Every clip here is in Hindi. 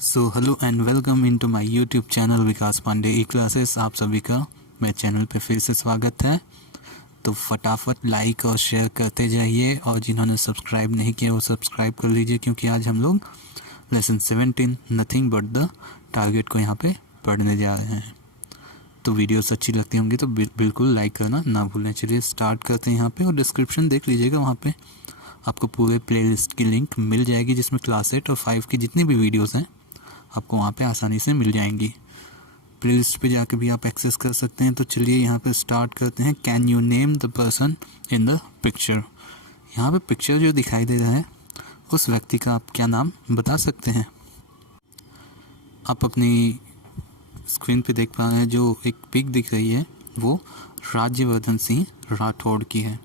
So hello and welcome into my YouTube channel Vikas Pandey E classes. आप सभी का मेरे चैनल पे फिर से स्वागत है। तो फटाफट लाइक और शेयर करते जाइए और जिन्होंने सब्सक्राइब नहीं किया वो सब्सक्राइब कर लीजिए, क्योंकि आज हम लोग lesson 17 nothing but the target को यहाँ पे पढ़ने जा रहे हैं। तो वीडियोस अच्छी लगती होंगी तो बिल्कुल लाइक करना ना भूलें। चलिए स्टार्ट करते हैं यहाँ पे, और डिस्क्रिप्शन देख लीजिएगा, वहाँ पे आपको पूरे प्लेलिस्ट की लिंक मिल जाएगी जिसमें क्लास 8 और 5 की जितनी भी वीडियोस हैं आपको वहाँ पे आसानी से मिल जाएंगी। प्लेलिस्ट पे जाके भी आप एक्सेस कर सकते हैं। तो चलिए यहाँ पे स्टार्ट करते हैं। Can you name the person in the picture. यहाँ पे पिक्चर जो दिखाई दे रहा है उस व्यक्ति का आप क्या नाम बता सकते हैं। आप अपनी स्क्रीन पे देख पा रहे हैं जो एक पिक दिख रही है वो राज्यवर्धन सिंह राठौड़ की है।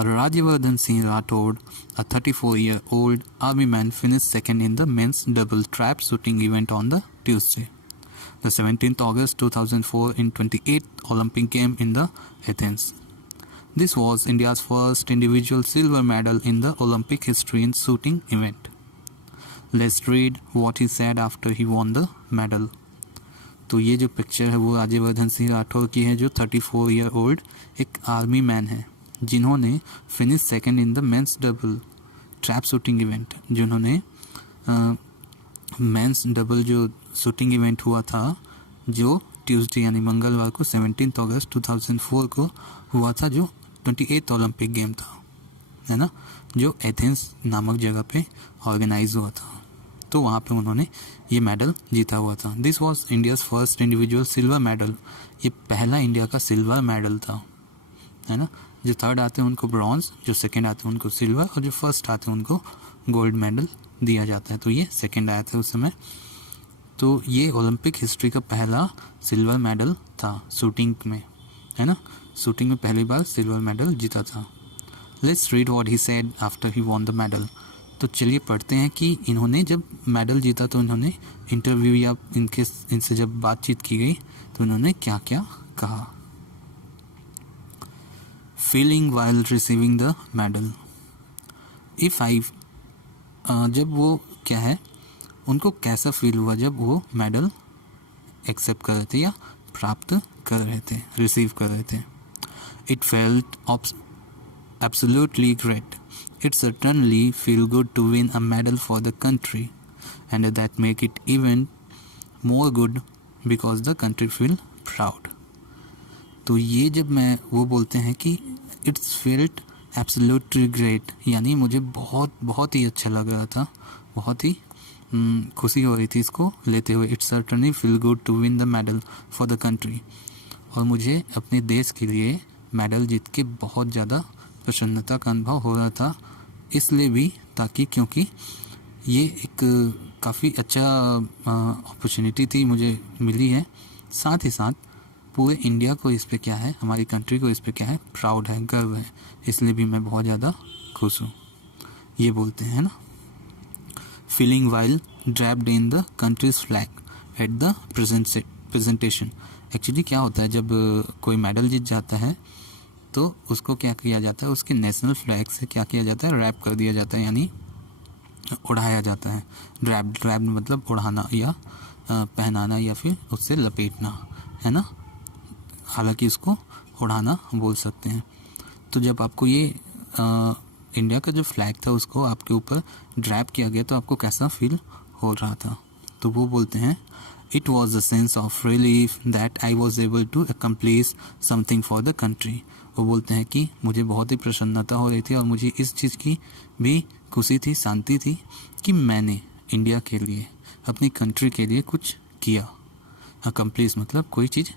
Rajyavardhan Singh Rathod, a 34-year-old army man, finished second in the men's double trap shooting event on the Tuesday, the 17th August 2004 in 28th Olympic game in the Athens. This was India's first individual silver medal in the Olympic history in shooting event. Let's read what he said after he won the medal. तो ये जो पिक्चर है वो राज्यवर्धन सिंह राठौर की है, जो 34 ईयर ओल्ड एक आर्मी मैन है जिन्होंने finish second in the men's double trap shooting event, जिन्होंने मेंस डबल जो शूटिंग इवेंट हुआ था जो ट्यूसडे यानी मंगलवार को 17 अगस्त 2004 को हुआ था, जो 28th ओलंपिक गेम था, है ना, जो एथेंस नामक जगह पे ऑर्गेनाइज हुआ था। तो वहाँ पे उन्होंने ये मेडल जीता हुआ था। This was India's first individual silver medal. ये पहला इंडिया का सिल्वर मेडल था, है ना। जो थर्ड आते हैं उनको ब्रॉन्ज, जो सेकंड आते हैं उनको सिल्वर, और जो फर्स्ट आते हैं उनको गोल्ड मेडल दिया जाता है। तो ये सेकंड आया था उस समय। तो ये ओलंपिक हिस्ट्री का पहला सिल्वर मेडल था शूटिंग में, है ना। शूटिंग में पहली बार सिल्वर मेडल जीता था। Let's read what he said after he won the medal. तो चलिए पढ़ते हैं कि इन्होंने जब मेडल जीता तो इन्होंने इंटरव्यू या इनसे जब बातचीत की गई तो इन्होंने क्या क्या कहा। Feeling while receiving the medal. If I जब वो क्या है उनको कैसा फील हुआ जब वो मेडल एक्सेप्ट कर रहे थे या प्राप्त कर रहे थे, रिसीव कर रहे थे। It felt absolutely great. It certainly feel good to win a medal for the country, and that make it even more good because the country feel proud. तो ये जब मैं वो बोलते हैं कि इट्स फेल्ट एब्सोल्युटली ग्रेट, यानी मुझे बहुत ही अच्छा लग रहा था, बहुत ही खुशी हो रही थी इसको लेते हुए। It's certainly feel good to win the medal for the country, और मुझे अपने देश के लिए मेडल जीत के बहुत ज़्यादा प्रसन्नता का अनुभव हो रहा था। इसलिए भी ताकि क्योंकि ये एक काफ़ी अच्छा अपॉर्चुनिटी थी मुझे मिली है, साथ ही साथ पूरे इंडिया को इस पे क्या है, हमारी कंट्री को इस पे क्या है, प्राउड है, गर्व है, इसलिए भी मैं बहुत ज़्यादा खुश हूँ, ये बोलते हैं ना। Feeling while draped in the countries flag at the presentation. Actually क्या होता है जब कोई मेडल जीत जाता है तो उसको क्या किया जाता है, उसके नेशनल फ्लैग से क्या किया जाता है, रैप कर दिया जाता है, यानी उड़ाया जाता है। ड्रैप मतलब उड़ाना या पहनाना या फिर उससे लपेटना, है ना। हालांकि इसको उड़ाना बोल सकते हैं। तो जब आपको ये इंडिया का जो फ्लैग था उसको आपके ऊपर ड्रैप किया गया तो आपको कैसा फील हो रहा था। तो वो बोलते हैं it was the sense of relief that I was able to accomplish something for the country. वो बोलते हैं कि मुझे बहुत ही प्रसन्नता हो रही थी और मुझे इस चीज़ की भी खुशी थी, शांति थी कि मैंने इंडिया के लिए, अपनी कंट्री के लिए कुछ किया। अकम्प्लिश मतलब कोई चीज़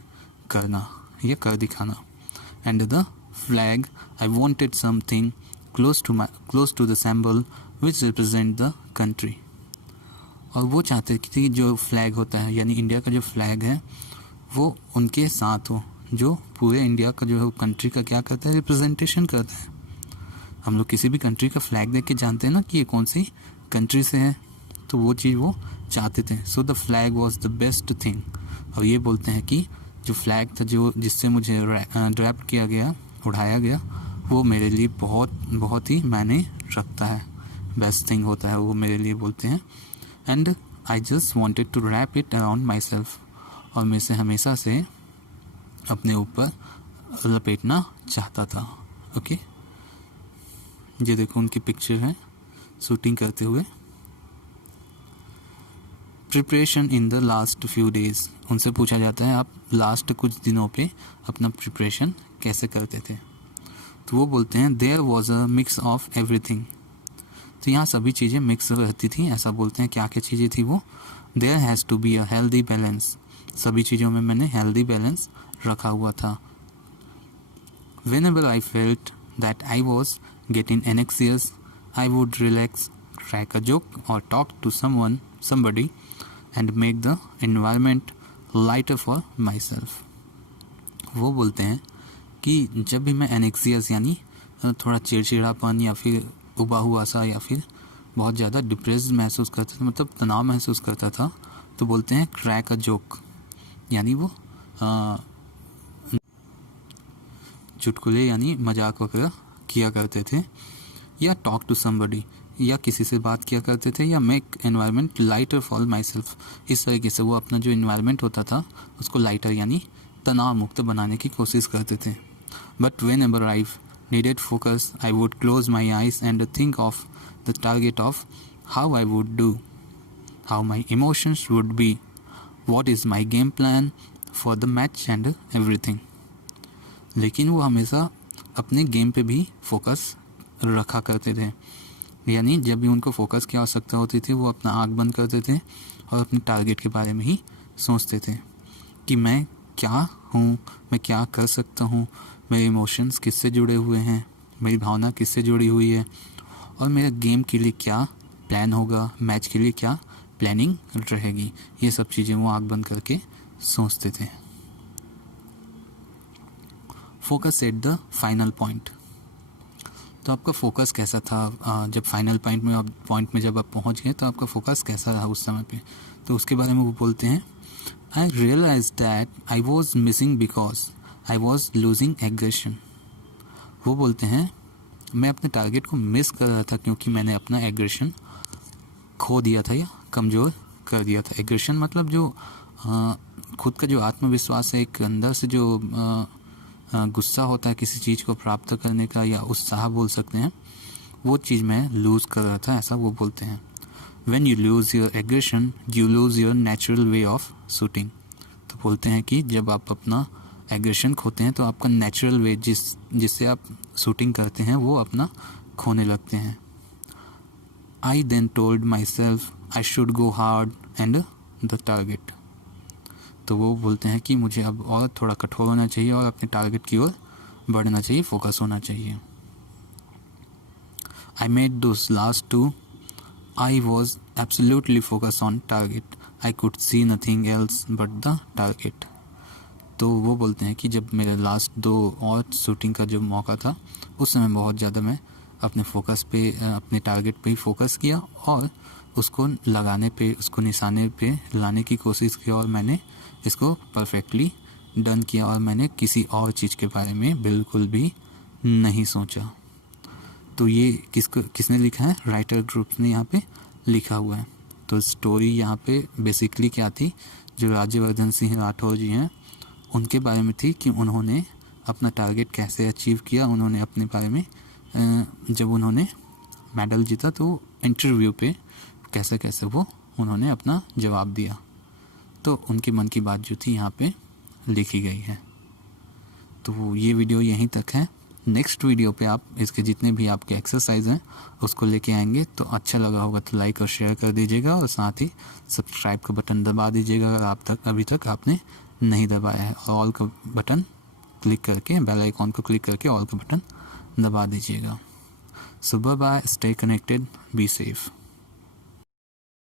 करना या कर दिखाना। And the flag I wanted something close to the symbol which represent the country. और वो चाहते कि जो फ्लैग होता है यानी इंडिया का जो फ्लैग है वो उनके साथ हो, जो पूरे इंडिया का जो है कंट्री का क्या करता है, रिप्रेजेंटेशन करता है। हम लोग किसी भी कंट्री का फ्लैग देख के जानते हैं ना कि ये कौन सी कंट्री से है, तो वो चीज़ वो चाहते थे। So the flag was the best thing. और ये बोलते हैं कि जो फ्लैग था जो जिससे मुझे ड्रैप किया गया, उड़ाया गया, वो मेरे लिए बहुत ही मायने रखता है, बेस्ट थिंग होता है वो मेरे लिए, बोलते हैं। And I just wanted to wrap it around myself, और मैं इसे हमेशा से अपने ऊपर लपेटना चाहता था। ओके, ये देखो उनकी पिक्चर है शूटिंग करते हुए। Preparation in the last few days, उनसे पूछा जाता है आप लास्ट कुछ दिनों पे अपना प्रिपरेशन कैसे करते थे, तो वो बोलते हैं there was a mix of everything. तो यहाँ सभी चीज़ें मिक्स रहती थी, ऐसा बोलते हैं। क्या क्या चीज़ें थी वो? There has to be a healthy balance, सभी चीज़ों में मैंने हेल्दी बैलेंस रखा हुआ था। Whenever I felt that I was getting anxious, I would relax, crack a joke or talk to somebody and make the environment lighter for myself. वो बोलते हैं कि जब भी मैं एनेक्सियस यानी थोड़ा चिड़चिड़ापन या फिर उबा हुआ सा या फिर बहुत ज़्यादा डिप्रेस्ड महसूस करता था, मतलब तनाव महसूस करता था, तो बोलते हैं क्रैक अ जोक, यानी वो चुटकुले यानी मजाक वगैरह किया करते थे, या टॉक टू समबडी या किसी से बात किया करते थे, या make environment lighter for my self. इस तरीके से वो अपना जो इन्वायरमेंट होता था उसको लाइटर यानी तनाव मुक्त बनाने की कोशिश करते थे। But when ever I needed focus I would close my eyes and think of the target of how I would do, how my emotions would be, what is my game plan for the match and everything. लेकिन वो हमेशा अपने गेम पे भी फोकस रखा करते थे, यानी जब भी उनको फोकस की आवश्यकता होती थी वो अपना आँख बंद करते थे और अपने टारगेट के बारे में ही सोचते थे कि मैं क्या हूँ, मैं क्या कर सकता हूँ, मेरे इमोशंस किससे जुड़े हुए हैं, मेरी भावना किससे जुड़ी हुई है, और मेरा गेम के लिए क्या प्लान होगा, मैच के लिए क्या प्लानिंग रहेगी। ये सब चीज़ें वो आँख बंद करके सोचते थे। Focus at the final point, तो आपका फोकस कैसा था जब फाइनल पॉइंट में जब आप पहुंच गए तो आपका फोकस कैसा रहा उस समय पे? तो उसके बारे में वो बोलते हैं I realise that I was missing because I was losing aggression. वो बोलते हैं मैं अपने टारगेट को मिस कर रहा था क्योंकि मैंने अपना एग्रेशन खो दिया था या कमज़ोर कर दिया था। एग्रेशन मतलब जो खुद का जो आत्मविश्वास है, एक अंदर से जो गुस्सा होता है किसी चीज़ को प्राप्त करने का, या उत्साह बोल सकते हैं, वो चीज़ मैं लूज़ कर रहा था, ऐसा वो बोलते हैं। When you lose your aggression, you lose your natural way of shooting। तो बोलते हैं कि जब आप अपना एग्रेशन खोते हैं तो आपका नेचुरल वे जिससे आप शूटिंग करते हैं वो अपना खोने लगते हैं। I then told myself I should go hard and the target। तो वो बोलते हैं कि मुझे अब और थोड़ा कठोर होना चाहिए और अपने टारगेट की ओर बढ़ना चाहिए, फोकस होना चाहिए। I made those last two, I was absolutely focused on target, I could see nothing else but the target। तो वो बोलते हैं कि जब मेरे लास्ट दो और शूटिंग का जो मौका था उस समय बहुत ज़्यादा मैं अपने फोकस पे, अपने टारगेट पे ही फोकस किया और उसको लगाने पे, उसको निशाने पे लाने की कोशिश की, और मैंने इसको परफेक्टली डन किया और मैंने किसी और चीज़ के बारे में बिल्कुल भी नहीं सोचा। तो ये किसने लिखा है? राइटर ग्रुप ने यहाँ पे लिखा हुआ है। तो स्टोरी यहाँ पे बेसिकली क्या थी, जो राज्यवर्धन सिंह राठौर जी हैं उनके बारे में थी कि उन्होंने अपना टारगेट कैसे अचीव किया। उन्होंने अपने बारे में जब उन्होंने मेडल जीता तो इंटरव्यू पे कैसे कैसे वो उन्होंने अपना जवाब दिया। तो उनके मन की बात जो थी यहाँ पे लिखी गई है। तो ये वीडियो यहीं तक है। नेक्स्ट वीडियो पे आप इसके जितने भी आपके एक्सरसाइज हैं उसको लेके आएंगे। तो अच्छा लगा होगा तो लाइक और शेयर कर दीजिएगा और साथ ही सब्सक्राइब का बटन दबा दीजिएगा अगर अभी तक आपने नहीं दबाया है, और ऑल का बटन क्लिक करके, बेल आइकॉन को क्लिक करके ऑल का बटन दबा दीजिएगा। So bye bye, stay connected, be safe.